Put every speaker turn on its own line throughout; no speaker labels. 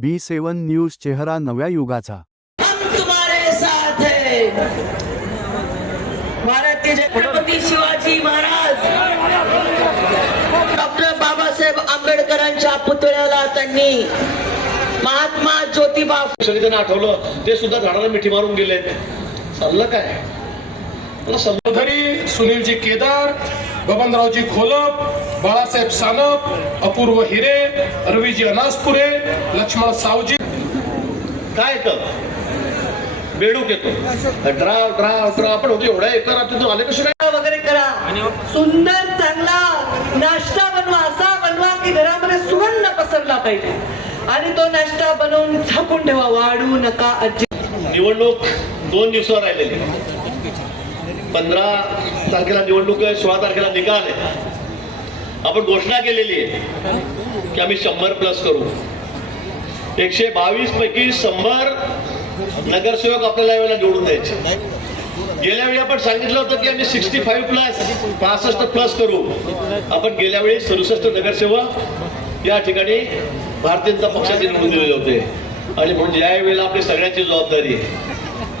बी सेवन news चेहरा नव्या युगाचा.
हम तुम्हारे साथ है। भारत के छत्रपती शिवाजी महाराज। डॉक्टर बाबासाहेब आंबेडकरांच्या पुतळ्याला त्यांनी महात्मा ज्योतिबा
त्यांना आठवलं ते सुद्धा झाडाला मिठी मारून गेले. चाललं काय? मला
सुनीलजी केदार बबनरावजी खोलप बाळासाहेब सानप अपूर्व हिरे रवीजी अनासपुरे लक्ष्मण सावजी.
काय येतं बेडूक येतो. ड्राव ड्राव ड्राव. आपण होतो एकरात तिथून आले कसे काय?
वगैरे करा. सुंदर चांगला नाश्ता बनवा असा बनवा की घरामध्ये सुगंध पसरला पाहिजे. आणि तो नाश्ता बनवून झाकून ठेवा. वाढू नका अजिबात
निवडणूक दोन दिवसावर राहिलेली. पंधरा तारखेला निवडणूक आहे सोळा तारखेला निकाल आहे. आपण घोषणा केलेली आहे की आम्ही शंभर प्लस करू. एकशे बावीस पैकी शंभर नगरसेवक आपल्याला यावेळेला निवडून द्यायचे. गेल्या वेळी आपण सांगितलं होतं की आम्ही सिक्स्टी फाईव्ह प्लस पासष्ट प्लस करू. आपण गेल्या वेळी सदुसष्ट नगरसेवक या ठिकाणी भारतीय जनता पक्षाचे निवडून दिलेले होते. आणि म्हणून या वेळेला आपली सगळ्यांची जबाबदारी आहे.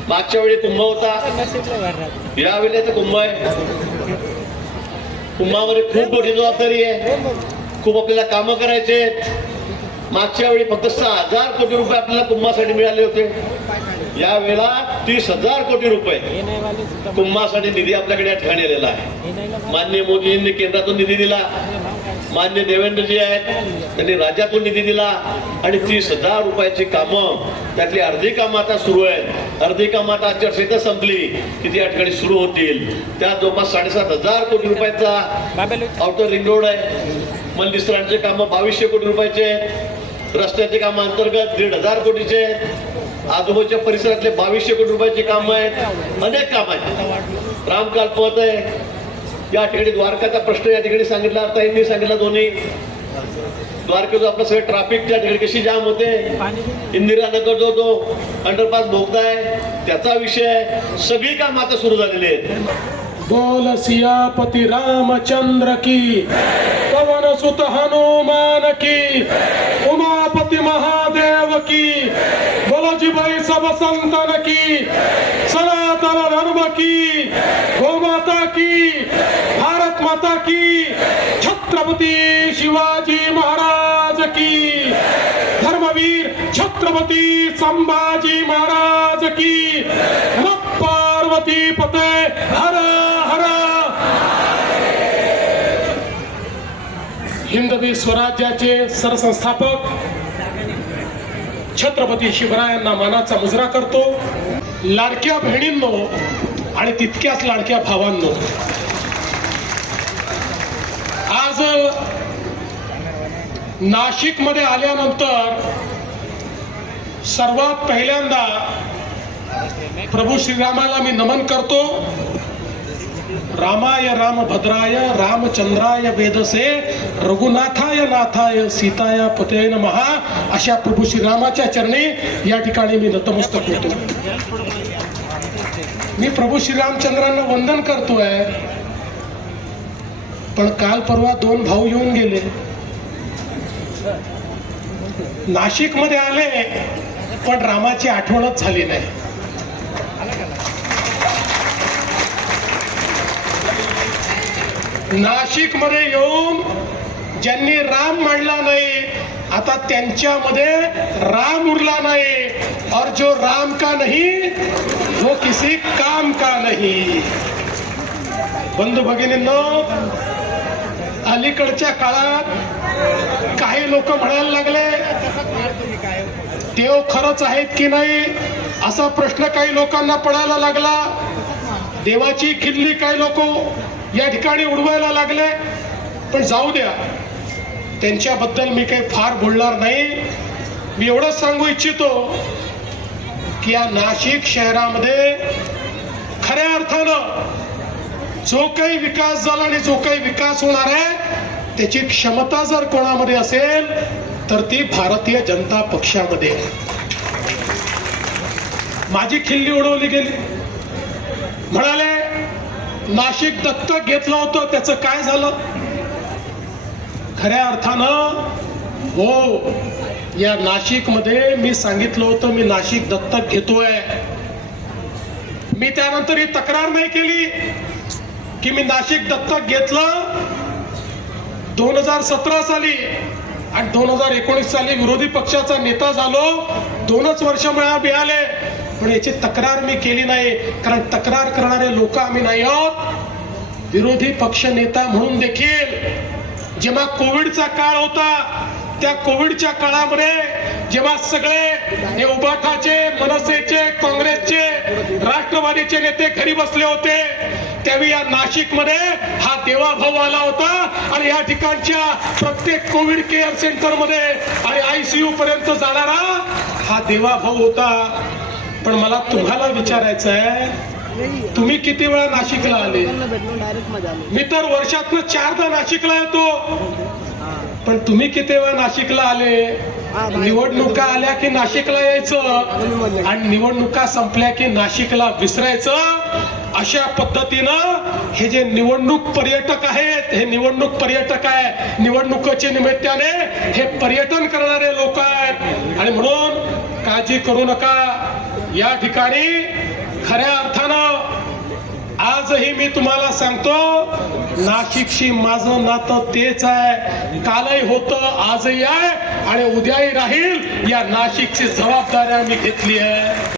मागच्या वेळी कुंभ होता. यावेळी तर कुंभ आहे. कुंभामध्ये खूप मोठी जबाबदारी आहे. खूप आपल्याला कामं करायचे मागच्या वेळी फक्त सहा हजार कोटी रुपये आपल्याला कुंभासाठी मिळाले होते. या वेळेला तीस हजार कोटी रुपये कुंभासाठी निधी आपल्याकडे या ठिकाणी आलेला आहे. मान्य मोदींनी केंद्रातून निधी दिला. मान्य देवेंद्रजी आहेत. त्यांनी राज्यातून निधी दिला. आणि तीस हजार रुपयाची कामं त्यातली अर्धी कामं आता सुरू आहेत. अर्धी कामं आता आचारसंहिता संपली. की ती या ठिकाणी सुरू होतील? त्यात जवळपास साडेसात हजार कोटी रुपयाचा आउटर रिंग रोड आहे. मंदिरांचे कामं बावीसशे कोटी रुपयाचे आहेत. रस्त्याचे कामं अंतर्गत दीड हजार कोटीचे आहेत. आजूबाजूच्या परिसरातले बावीसशे कोटी रुपयाची कामं आहेत. अनेक कामं आहेत. रामकाल पथ आहे. या ठिकाणी द्वारकाचा प्रश्न या ठिकाणी सांगितला. ताईंनी सांगितला दोन्ही. द्वारकेचं आपलं सगळं ट्रॅफिक त्या ठिकाणी कशी जाम होते? इंदिरानगर जो तो अंडरपास भोगताय त्याचा विषय सगळी काम आता सुरू झालेली आहेत.
बोल सियापती रामचंद्र की पवन सुत हनुमान की उमापति महादेव की बोलो जी भाई सब संतन की सनातन धर्म की की छत्रपती शिवाजी महाराज की. धर्मवीर छत्रपती संभाजी महाराज की. पार्वती पते हर हर. हिंदवी स्वराज्याचे सरसंस्थापक छत्रपती शिवरायांना मानाचा मुजरा करतो. लाडक्या बहिणींनो आणि तितक्याच लाडक्या भावांनो आज नाशिकमध्ये आल्यानंतर सर्वात पहिल्यांदा प्रभू श्रीरामाला मी नमन करतो. रामाय रामभद्राय रामचंद्राय वेदसे रघुनाथाय नाथाय सीताय पतय महा अशा प्रभू श्रीरामाच्या चरणी या ठिकाणी मी नतमस्तक होतो. मी प्रभू श्रीरामचंद्रांना वंदन करतोय. पण काल परवा दोन भाऊ येऊन गेले. नाशिकमध्ये आले पण रामाची आठवणच झाली नाही. नाशिकमध्ये येऊन ज्यांनी राम मांडला नाही आता त्यांच्यामध्ये राम उरला नाही. और जो राम का नाही वो किसी काम का नाही. बंधू भगिनींनो अलीकडच्या काळात काही लोक म्हणायला लागले देव खरंच आहेत की नाही? असा प्रश्न काही लोकांना पडायला लागला. देवाची खिल्ली काही लोक या ठिकाणी उडवायला लागले. पण जाऊ द्या त्यांच्याबद्दल मी काही फार बोलणार नाही. मी एवढंच सांगू इच्छितो की या नाशिक शहरामध्ये खऱ्या अर्थानं जो काही विकास झाला आणि जो काही विकास होणार आहे त्याची क्षमता जर कोणामध्ये असेल तर ती भारतीय जनता पक्षामध्ये. माझी खिल्ली उडवली गेली. म्हणाले नाशिक दत्तक घेतलं होतं त्याचं काय झालं? खऱ्या अर्थानं हो या नाशिकमध्ये मी सांगितलं होतं मी नाशिक दत्तक घेतोय. मी त्यानंतर ही तक्रार नाही केली. की मी नाशिक दत्तक घेतलं दोन हजार सतरा साली आणि दोन हजार एकोणीस साली विरोधी पक्षाचा नेता झालो. दोनच वर्ष मला मिळाले पण याची तक्रार मी केली नाही कारण तक्रार करणारे लोक आम्ही नाही आहोत. विरोधी पक्ष नेता म्हणून देखील जेव्हा कोविडचा काळ होता त्या कोविडच्या काळामध्ये जेव्हा सगळे हे उभाठाचे मनसेचे काँग्रेसचे राष्ट्रवादीचे नेते घरी बसले होते त्यावेळी या नाशिकमध्ये हा देवाभाव आला होता. आणि या ठिकाणच्या प्रत्येक कोविड केअर सेंटरमध्ये आणि आयसीयू पर्यंत जाणारा हा देवाभाऊ होता. पण मला तुम्हाला विचारायचं आहे तुम्ही किती वेळा नाशिकला आले? मी तर वर्षातनं चारदा नाशिकला येतो. पण तुम्ही किती वेळा नाशिकला आले? निवडणुका आल्या की नाशिकला यायचं? आणि निवडणुका संपल्या की नाशिकला विसरायचं? अशा पद्धतीनं हे जे निवडणूक पर्यटक आहेत हे निवडणूक पर्यटक आहे निवडणुकीच्या निमित्ताने हे पर्यटन करणारे लोक आहेत. आणि म्हणून काळजी करू नका. या ठिकाणी खऱ्या अर्थानं आजही मी तुम्हाला सांगतो नाशिकशी माझं नातं तेच आहे. कालही होतं आजही आहे आणि उद्याही राहील. या नाशिकची जबाबदारी मी घेतली आहे.